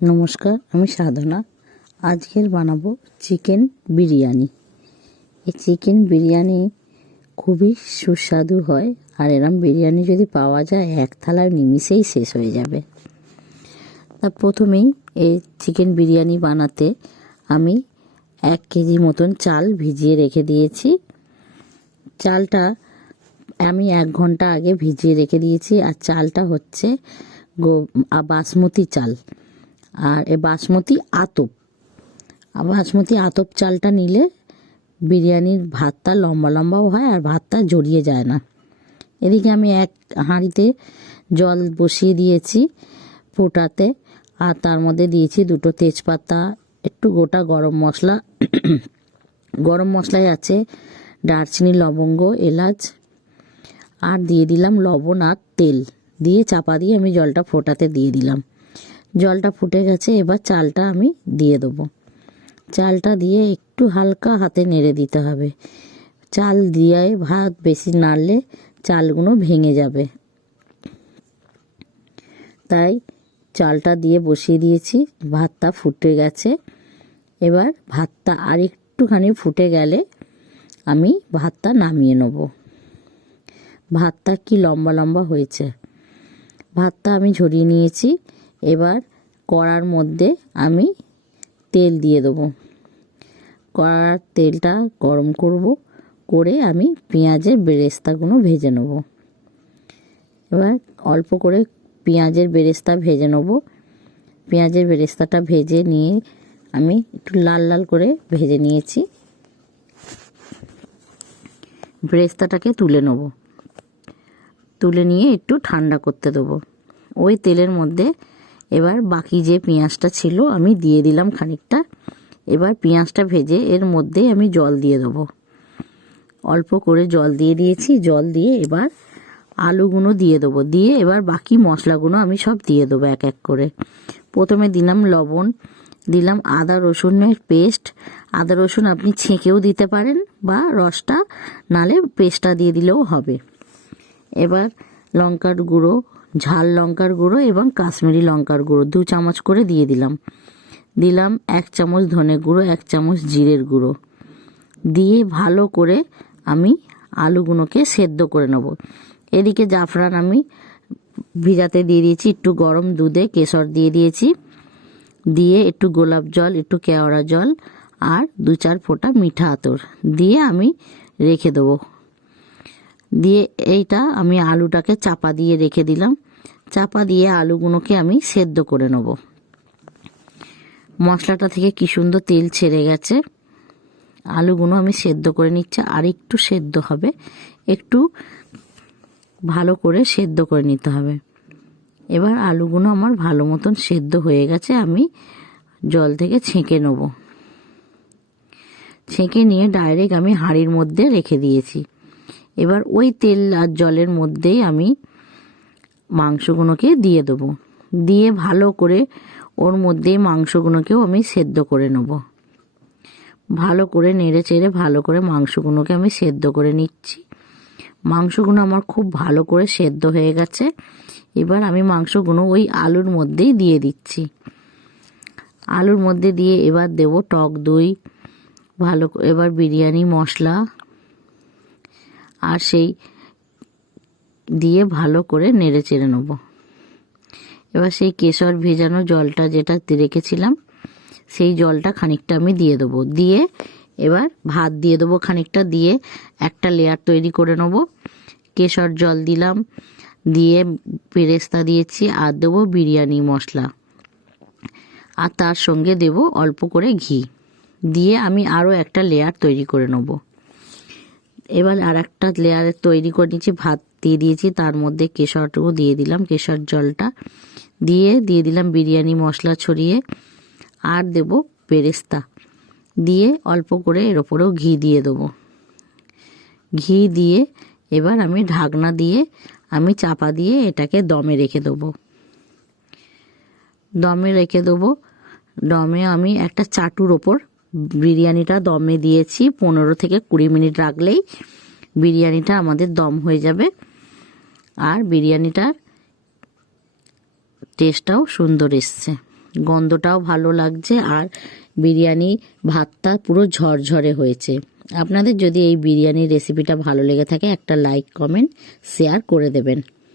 নমস্কার, আমি সাধনা। আজকের বানাবো চিকেন বিরিয়ানি। এই চিকেন বিরিয়ানি খুবই সুস্বাদু হয়, আর এরম বিরিয়ানি যদি পাওয়া যায় এক থালায় নিমিষেই শেষ হয়ে যাবে। তা প্রথমেই এই চিকেন বিরিয়ানি বানাতে আমি 1 কেজি মতন চাল ভিজিয়ে রেখে দিয়েছি। চালটা আমি 1 ঘন্টা আগে ভিজিয়ে রেখে দিয়েছি। আর চালটা হচ্ছে বাসমতি চাল, আর এ বাসমতি আতপ চালটা নিলে বিরিয়ানির ভাতটা লম্বা লম্বাও হয় আর ভাতটা জড়িয়ে যায় না। এদিকে আমি এক হাঁড়িতে জল বসিয়ে দিয়েছি ফোটাতে, আর তার মধ্যে দিয়েছি 2টো তেজপাতা, একটু গোটা গরম মশলা। গরম মশলায় আছে দারচিনি, লবঙ্গ, এলাচ, আর দিয়ে দিলাম লবণ আর তেল। দিয়ে চাপা দিয়ে আমি জলটা ফোটাতে দিয়ে দিলাম। জলটা ফুটে গেছে, এবার চালটা আমি দিয়ে দেবো। চালটা দিয়ে একটু হালকা হাতে নেড়ে দিতে হবে। চাল দিয়ে ভাত বেশি নাড়লে চালগুলো ভেঙে যাবে, তাই চালটা দিয়ে বসিয়ে দিয়েছি। ভাতটা ফুটে গেছে। এবার ভাতটা আর একটুখানি ফুটে গেলে আমি ভাতটা নামিয়ে নেব। ভাতটা কি লম্বা লম্বা হয়েছে। ভাতটা আমি ঝরিয়ে নিয়েছি। এবার কড়ার মধ্যে আমি তেল দিয়ে দেবো। কড়ার তেলটা গরম করে আমি পেঁয়াজের বেরেস্তাগুলো ভেজে নেব। এবার অল্প করে পেঁয়াজের বেরেস্তা ভেজে নেব। পেঁয়াজের বেরেস্তাটা ভেজে নিয়ে আমি একটু লাল লাল করে ভেজে নিয়েছি। বেরেস্তাটাকে তুলে নেব। তুলে নিয়ে একটু ঠান্ডা করতে দেবো। ওই তেলের মধ্যে এবার বাকি যে পেঁয়াজটা ছিল আমি দিয়ে দিলাম খানিকটা। এবার পেঁয়াজটা ভেজে এর মধ্যে আমি জল দিয়ে দেবো। অল্প করে জল দিয়ে দিয়েছি। জল দিয়ে এবার আলুগুলো দিয়ে দেবো। দিয়ে এবার বাকি মশলাগুলো আমি সব দিয়ে দেবো এক এক করে। প্রথমে দিলাম লবণ, দিলাম আদা রসুনের পেস্ট। আদা রসুন আপনি ছেঁকেও দিতে পারেন, বা রসটা নালে পেস্টটা দিয়ে দিলেও হবে। এবার লঙ্কার গুঁড়ো, ঝাল লঙ্কার গুঁড়ো এবং কাশ্মীরি লঙ্কার গুঁড়ো 2 চামচ করে দিয়ে দিলাম। 1 চামচ ধনে গুঁড়ো, 1 চামচ জিরের গুঁড়ো দিয়ে ভালো করে আমি আলুগুলোকে সেদ্ধ করে নেব। এদিকে জাফরান আমি ভিজাতে দিয়ে দিয়েছি। একটু গরম দুধে কেশর দিয়ে দিয়েছি। দিয়ে একটু গোলাপ জল, একটু কেওড়া জল আর 2-4 ফোঁটা মিঠা আতর দিয়ে আমি রেখে দেবো। দিয়ে এইটা আমি আলুটাকে চাপা দিয়ে রেখে দিলাম। চাপা দিয়ে আলুগুলোকে আমি সেদ্ধ করে নেব। মশলাটা থেকে কি সুন্দর তেল ছেড়ে গেছে। আলুগুলো আমি সেদ্ধ করে নিচ্ছি। আর একটু সেদ্ধ হবে, একটু ভালো করে সেদ্ধ করে নিতে হবে। এবার আলুগুলো আমার ভালো মতন সেদ্ধ হয়ে গেছে। আমি জল থেকে ছেঁকে নেব। ছেঁকে নিয়ে ডাইরেক্ট আমি হাঁড়ির মধ্যে রেখে দিয়েছি। এবার ওই তেল আর জলের মধ্যেই আমি মাংসগুলোকে দিয়ে দেবো। দিয়ে ভালো করে ওর মধ্যে মাংসগুলোকেও আমি সেদ্ধ করে নেব। ভালো করে নেড়ে চেড়ে ভালো করে মাংসগুলোকে আমি সেদ্ধ করে নিচ্ছি। মাংসগুলো আমার খুব ভালো করে সেদ্ধ হয়ে গেছে। এবার আমি মাংসগুলো ওই আলুর মধ্যেই দিয়ে দিচ্ছি। আলুর মধ্যে দিয়ে এবার দেব টক দই, ভালো এবার বিরিয়ানি মশলা, আর সেই দিয়ে ভালো করে নেড়ে চেড়ে নেব। এবার সেই কেশর ভেজানো জলটা যেটা রেখেছিলাম সেই জলটা খানিকটা আমি দিয়ে দেবো। দিয়ে এবার ভাত দিয়ে দেবো খানিকটা। দিয়ে একটা লেয়ার তৈরি করে নেব। কেশর জল দিলাম, দিয়ে বেরেস্তা দিয়েছি, আর দেবো বিরিয়ানি মশলা, আর তার সঙ্গে দেব অল্প করে ঘি। দিয়ে আমি আরও একটা লেয়ার তৈরি করে নেব। এবার আর একটা লেয়ার তৈরি করে নিচ্ছি। ভাত দিয়ে দিয়েছি, তার মধ্যে কেশরটুকু দিয়ে দিলাম, কেশর জলটা দিয়ে দিলাম বিরিয়ানি মশলা ছড়িয়ে, আর দেব বেরেস্তা দিয়ে অল্প করে এর ওপরেও ঘি দিয়ে দেবো। ঘি দিয়ে এবার আমি ঢাকনা দিয়ে আমি চাপা দিয়ে এটাকে দমে রেখে দেবো। দমে আমি একটা চাটুর ওপর বিরিয়ানিটা দমে দিয়েছি। 15 থেকে 20 মিনিট রাখলেই বিরিয়ানিটা আমাদের দম হয়ে যাবে, আর বিরিয়ানিটার টেস্টটাও সুন্দর এসছে। গন্ধটাও ভালো লাগছে আর বিরিয়ানি ভাতটা পুরো ঝরঝরে হয়েছে। আপনাদের যদি এই বিরিয়ানির রেসিপিটা ভালো লেগে থাকে একটা লাইক কমেন্ট শেয়ার করে দেবেন।